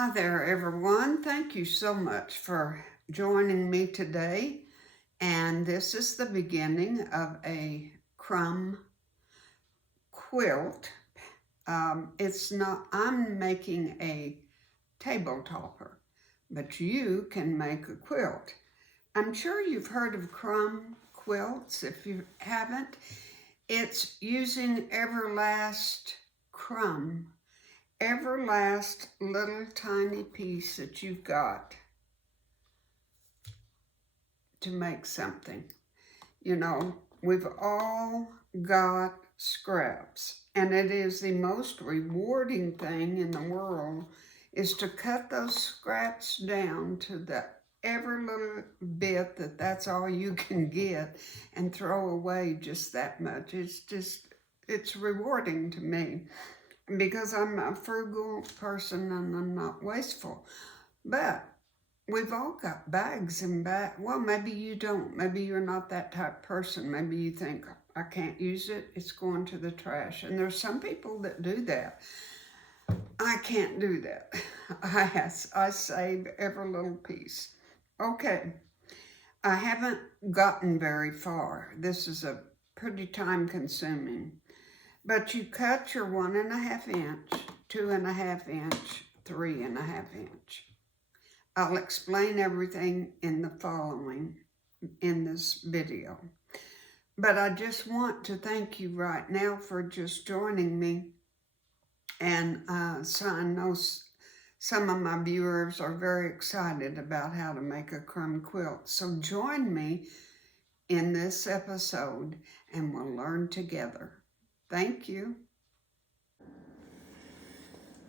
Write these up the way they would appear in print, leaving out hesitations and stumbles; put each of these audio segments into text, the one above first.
Hi there, everyone. Thank you so much for joining me today. And this is the beginning of a crumb quilt. I'm making a table topper, but you can make a quilt. I'm sure you've heard of crumb quilts. If you haven't, it's using every last little tiny piece that you've got to make something. You know, we've all got scraps, and it is the most rewarding thing in the world is to cut those scraps down to the every little bit that's all you can get and throw away just that much. It's rewarding to me because I'm a frugal person and I'm not wasteful. But we've all got bags and bags. Well, maybe you don't. Maybe you're not that type of person. Maybe you think, I can't use it. It's going to the trash. And there's some people that do that. I can't do that. I save every little piece. Okay. I haven't gotten very far. This is a pretty time consuming. But you cut your 1.5 inch, 2.5 inch, 3.5 inch. I'll explain everything in the following in this video. But I just want to thank you right now for just joining me. And so I know some of my viewers are very excited about how to make a crumb quilt. So join me in this episode and we'll learn together. Thank you.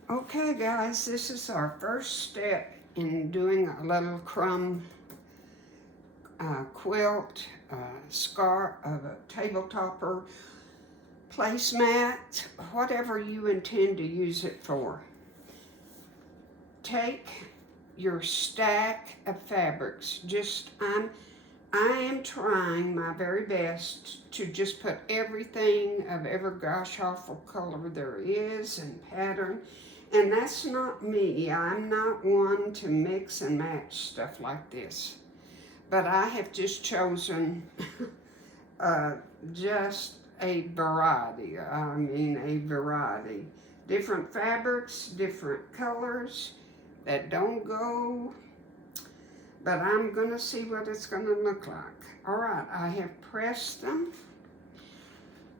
Okay, guys, this is our first step in doing a little crumb quilt, a table topper, placemat, whatever you intend to use it for. Take your stack of fabrics. I am trying my very best to just put everything of every gosh awful color there is and pattern. And that's not me. I'm not one to mix and match stuff like this. But I have just chosen just a variety. A variety. Different fabrics, different colors that don't go. But I'm going to see what it's going to look like. All right, I have pressed them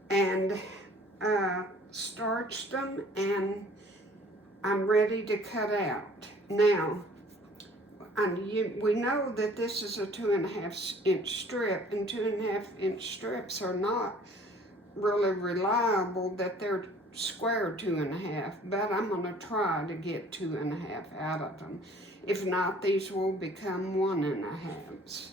and starched them, and I'm ready to cut out. Now, we know that this is a 2.5 inch strip, and 2.5 inch strips are not really reliable that they're square 2.5, but I'm going to try to get 2.5 out of them. If not, these will become 1.5s.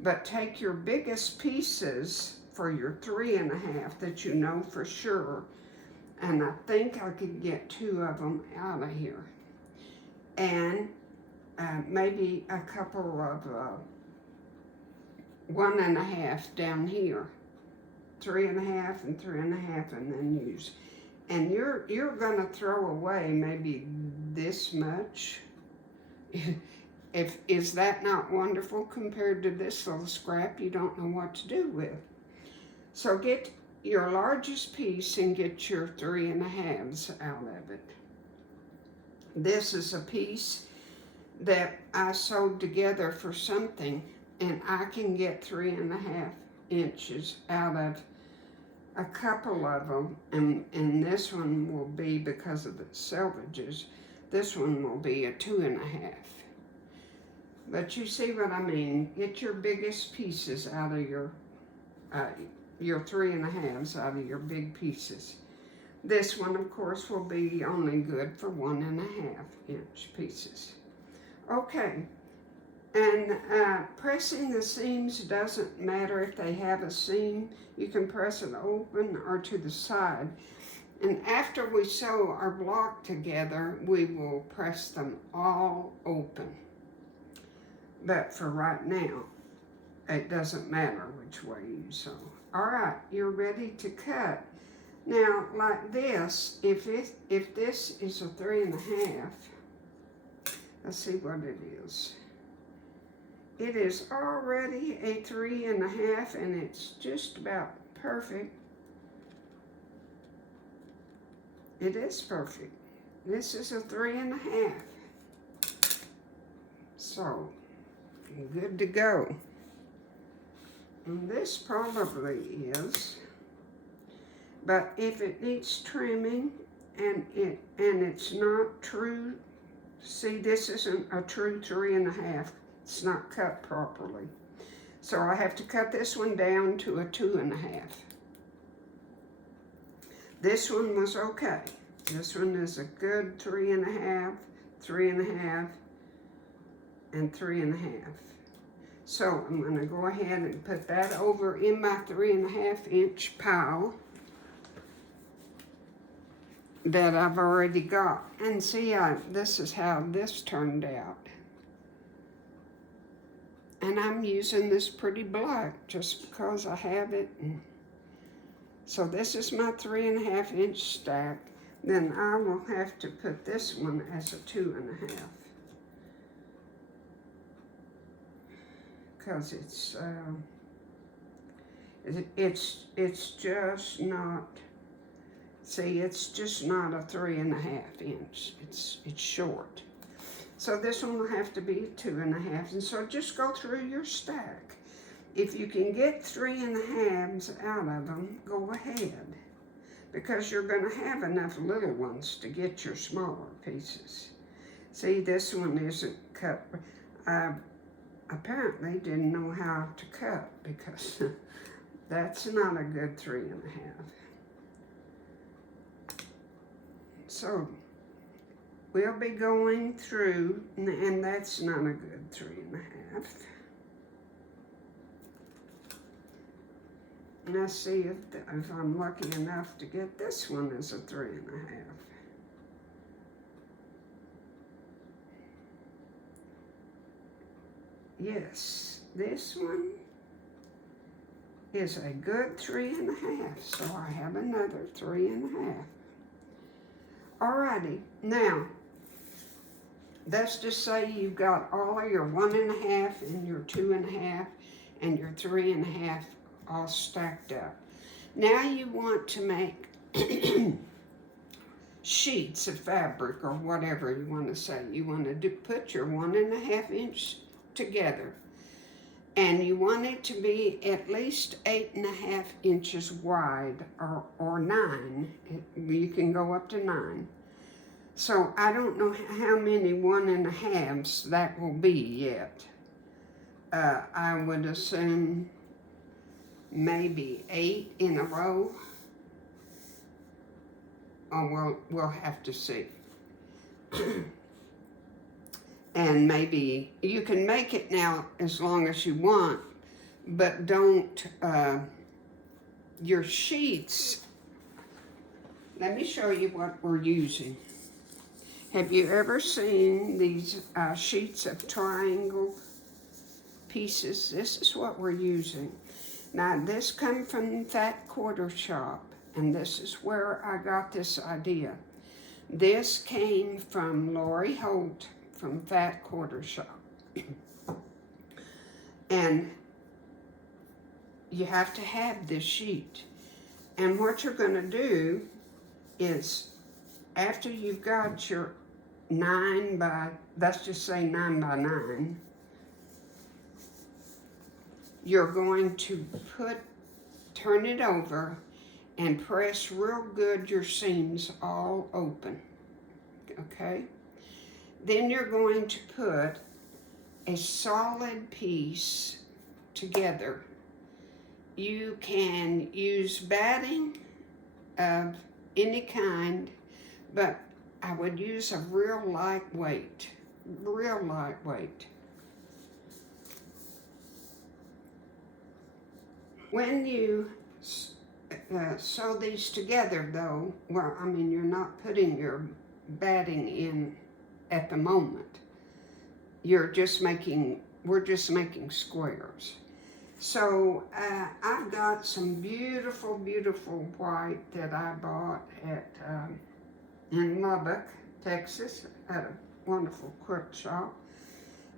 But take your biggest pieces for your 3.5 that you know for sure, and I think I could get 2 of them out of here. And maybe a couple of 1.5 down here. 3.5 and 3.5, and then use. And you're gonna throw away maybe this much. Is that not wonderful compared to this little scrap you don't know what to do with? So get your largest piece and get your 3.5s out of it. This is a piece that I sewed together for something, and I can get 3.5 inches out of a couple of them, and this one will be, because of the selvages, this one will be a 2.5. But you see what I mean. Get your biggest pieces out of your 3.5s out of your big pieces. This one, of course, will be only good for 1.5 inch pieces. Okay, and pressing the seams doesn't matter if they have a seam. You can press it open or to the side. And after we sew our block together, we will press them all open. But for right now, it doesn't matter which way you sew. All right, you're ready to cut. Now, like this, if this is a 3.5, Let's see what it is. It is already a 3.5, and it's just about perfect. It is perfect. This is a 3.5. So, good to go. And this probably is, but if it needs trimming and it's not true, see, this isn't a true 3.5. It's not cut properly. So I have to cut this one down to a 2.5. This one was okay. This one is a good 3.5, 3.5, and 3.5. So I'm going to go ahead and put that over in my 3.5-inch pile that I've already got. And see, this is how this turned out. And I'm using this pretty black just because I have it. So this is my 3.5-inch stack. Then I will have to put this one as a 2.5. Because it's just not, see, it's just not a 3.5 inch. It's short. So this one will have to be 2.5. And so just go through your stack. If you can get 3.5s out of them, go ahead. Because you're going to have enough little ones to get your smaller pieces. See, this one isn't cut. I apparently didn't know how to cut because that's not a good 3.5. So we'll be going through, and that's not a good 3.5. Let's see if I'm lucky enough to get this one as a 3.5. Yes, this one is a good 3.5, so I have another 3.5. Alrighty, now, let's just say you've got all of your 1.5 and your 2.5 and your 3.5 all stacked up. Now you want to make sheets of fabric or whatever you want to say. You want to put your 1.5 inch together, and you want it to be at least 8.5 inches wide, or 9. You can go up to 9. So I don't know how many 1.5s that will be yet. I would assume maybe 8 in a row. Oh, we'll have to see. And maybe you can make it now as long as you want, but don't, your sheets, let me show you what we're using. Have you ever seen these sheets of triangle pieces? This is what we're using. Now this comes from Fat Quarter Shop, and this is where I got this idea. This came from Lori Holt from Fat Quarter Shop. And you have to have this sheet. And what you're going to do is, after you've got your 9 by, let's just say 9 by 9, you're going to turn it over and press real good your seams all open, okay? Then you're going to put a solid piece together. You can use batting of any kind, but I would use a real lightweight. When you sew these together though, well, I mean, you're not putting your batting in at the moment. We're just making squares. So I've got some beautiful, beautiful white that I bought at in Lubbock, Texas, at a wonderful quilt shop.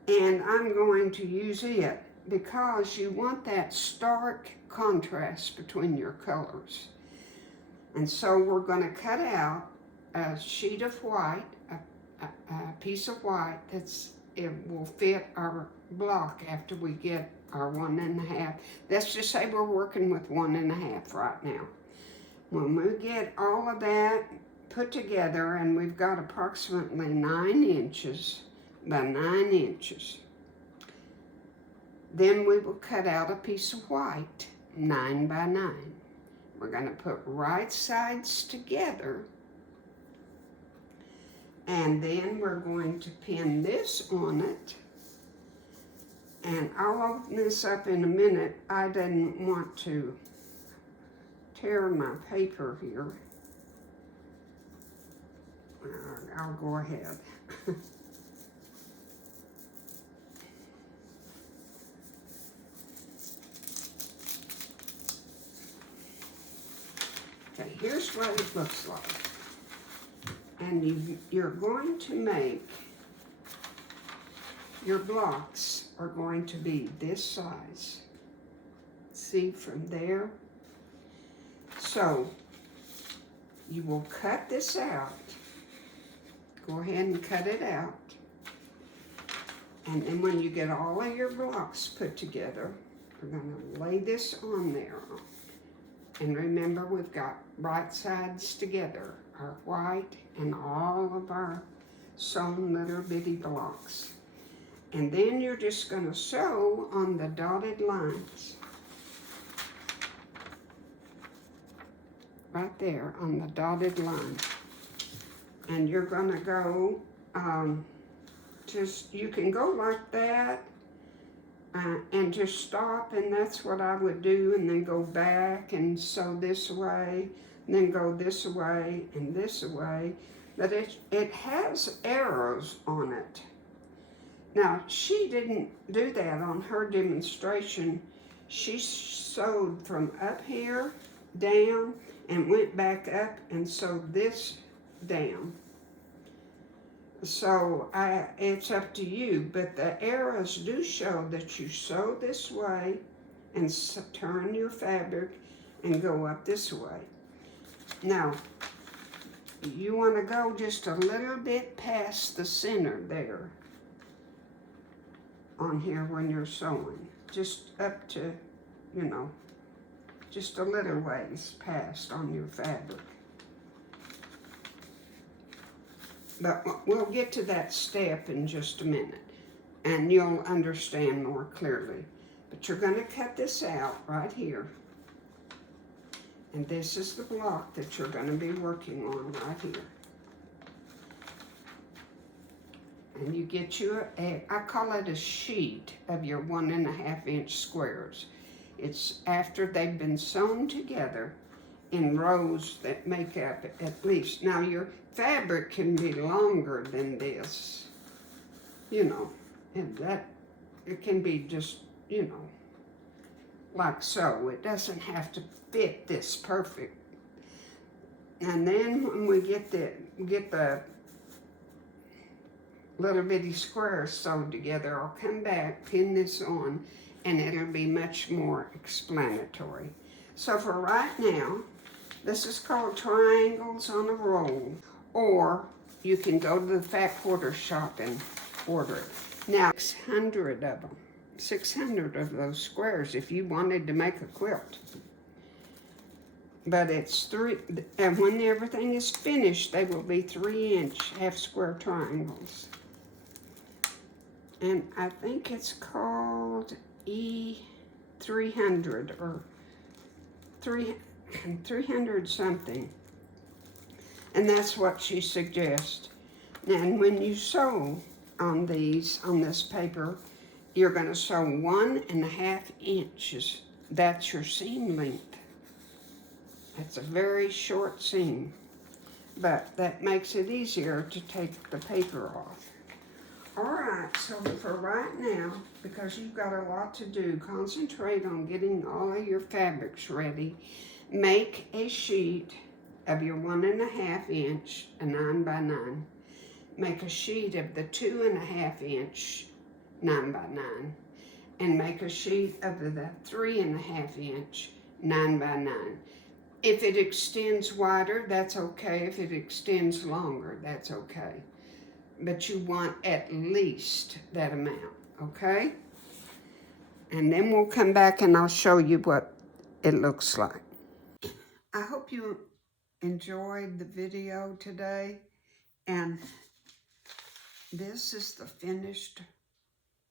And I'm going to use it because you want that stark contrast between your colors. And so we're going to cut out a sheet of white, a piece of white it will fit our block after we get our 1.5. Let's just say we're working with 1.5 right now. When we get all of that put together, and we've got approximately 9 inches by 9 inches, then we will cut out a piece of white, 9 by 9. We're going to put right sides together, and then we're going to pin this on it. And I'll open this up in a minute. I didn't want to tear my paper here. I'll go ahead. Okay, here's what it looks like. And you're going to make, your blocks are going to be this size. See from there? So, you will cut this out. Go ahead and cut it out. And then when you get all of your blocks put together, we're going to lay this on there. And remember, we've got right sides together, our white and all of our sewn little bitty blocks. And then you're just going to sew on the dotted lines. Right there on the dotted line. And you're going to go, you can go like that and just stop, and that's what I would do, and then go back and sew this way, and then go this way and this way. But it has arrows on it. Now, she didn't do that on her demonstration. She sewed from up here down and went back up and sewed this down. So it's up to you, but the arrows do show that you sew this way and turn your fabric and go up this way. Now, you want to go just a little bit past the center there on here when you're sewing, just up to, just a little ways past on your fabric. But we'll get to that step in just a minute, and you'll understand more clearly. But you're going to cut this out right here. And this is the block that you're going to be working on right here. And you get you I call it a sheet of your 1.5 inch squares. It's after they've been sewn together in rows that make up at least. Now your fabric can be longer than this, and that it can be just, like so. It doesn't have to fit this perfect. And then when we get the little bitty squares sewed together, I'll come back, pin this on, and it'll be much more explanatory. So for right now, this is called triangles on a roll, or you can go to the Fat Quarter shop and order it. Now, 600 of them, 600 of those squares if you wanted to make a quilt. But it's and when everything is finished, they will be 3-inch half square triangles. And I think it's called E300 or 300 something. And that's what she suggests. And when you sew on this paper, you're going to sew 1.5 inches. That's your seam length. That's a very short seam, but that makes it easier to take the paper off. All right, so for right now, because you've got a lot to do, concentrate on getting all of your fabrics ready. Make a sheet of your 1.5 inch, a 9 by 9. make a sheet of the 2.5 inch 9x9 and make a sheet of the 3.5 inch 9x9. If it extends wider, that's okay. If it extends longer, that's okay. But you want at least that amount, okay? And then we'll come back and I'll show you what it looks like. I hope you enjoyed the video today. And this is the finished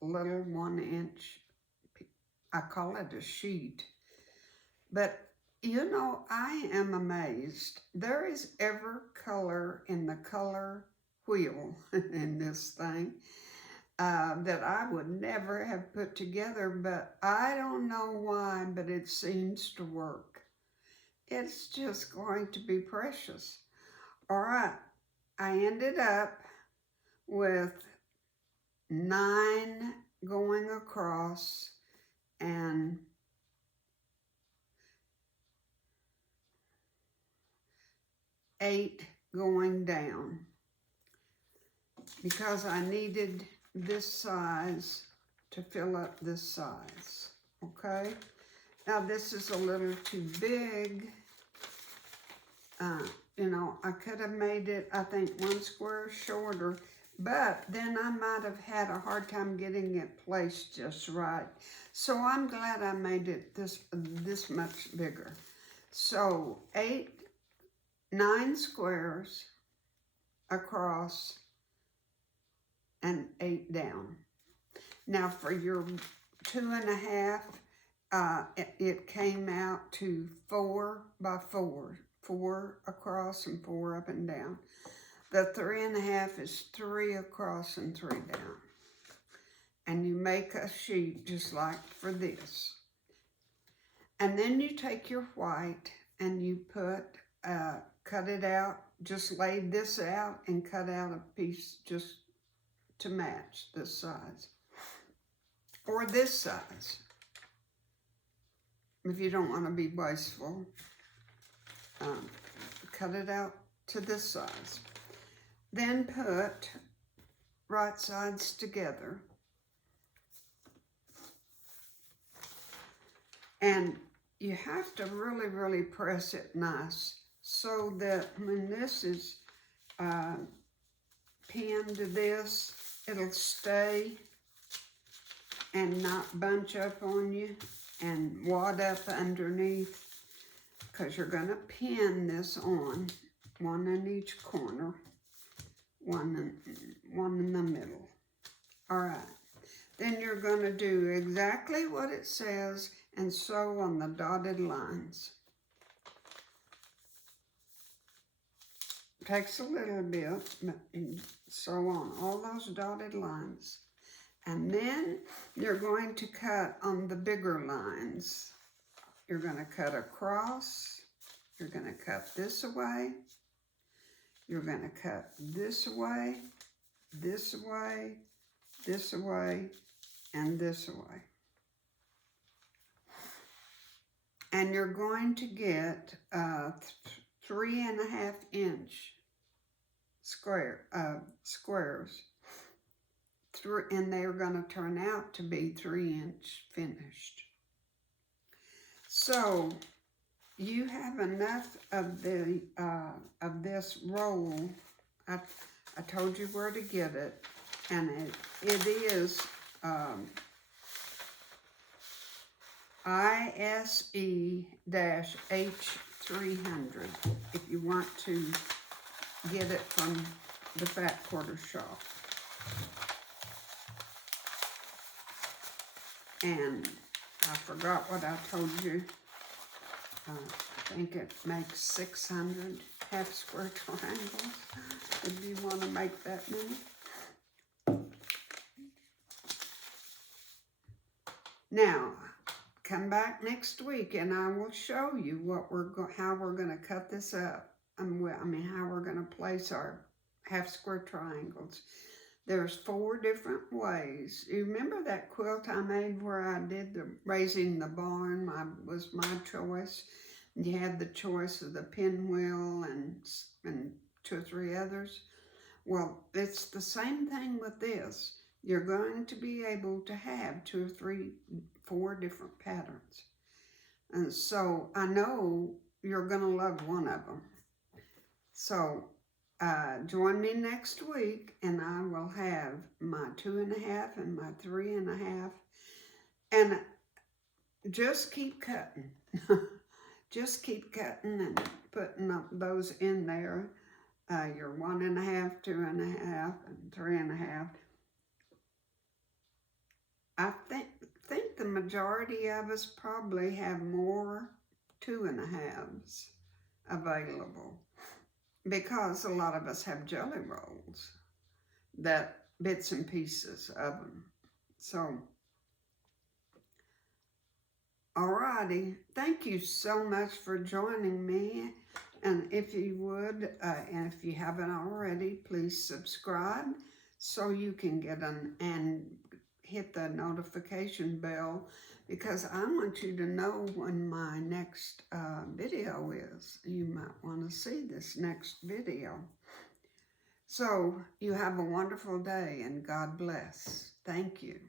little 1 inch, I call it a sheet. But you know, I am amazed. There is every color in the color wheel in this thing that I would never have put together, but I don't know why, but it seems to work. It's just going to be precious. All right, I ended up with 9 going across and 8 going down because I needed this size to fill up this size, okay? Now this is a little too big. You know, I could have made it, I think, 1 square shorter, but then I might have had a hard time getting it placed just right. So I'm glad I made it this much bigger. So 9 squares across and 8 down. Now for your 2.5, it came out to 4 by 4. 4 across and 4 up and down. The 3.5 is 3 across and 3 down. And you make a sheet just like for this. And then you take your white and you put, cut it out, just lay this out and cut out a piece just to match this size. Or this size, if you don't want to be wasteful. Cut it out to this size. Then put right sides together. And you have to really, really press it nice so that when this is pinned to this, it'll stay and not bunch up on you and wad up underneath. Because you're going to pin this on, 1 in each corner, one in the middle. All right. Then you're going to do exactly what it says and sew on the dotted lines. Takes a little bit, but sew on all those dotted lines. And then you're going to cut on the bigger lines. You're going to cut across, you're going to cut this away, you're going to cut this away, this away, this away, and this away. And you're going to get 3.5 inch squares, and they're going to turn out to be 3 inch finished. So you have enough of this roll. I told you where to get it, and it is ISE-H300 if you want to get it from the Fat Quarter Shop. And I forgot what I told you. I think it makes 600 half square triangles if you want to make that many. Now, come back next week and I will show you what how we're going to cut this up. I mean, how we're going to place our half square triangles. There's 4 different ways. You remember that quilt I made where I did the raising the barn? Was my choice. You had the choice of the pinwheel and 2 or 3 others. Well, it's the same thing with this. You're going to be able to have 2 or 3, 4 different patterns. And so I know you're going to love one of them. So join me next week and I will have my 2.5 and my 3.5. And just keep cutting. Just keep cutting and putting those in there. Your 1.5, 2.5, and 3.5. I think the majority of us probably have more 2.5s available because a lot of us have jelly rolls, that bits and pieces of them. So, alrighty, thank you so much for joining me. And if you would, and if you haven't already, please subscribe so you can get and hit the notification bell, because I want you to know when my next video is. You might want to see this next video. So you have a wonderful day and God bless. Thank you.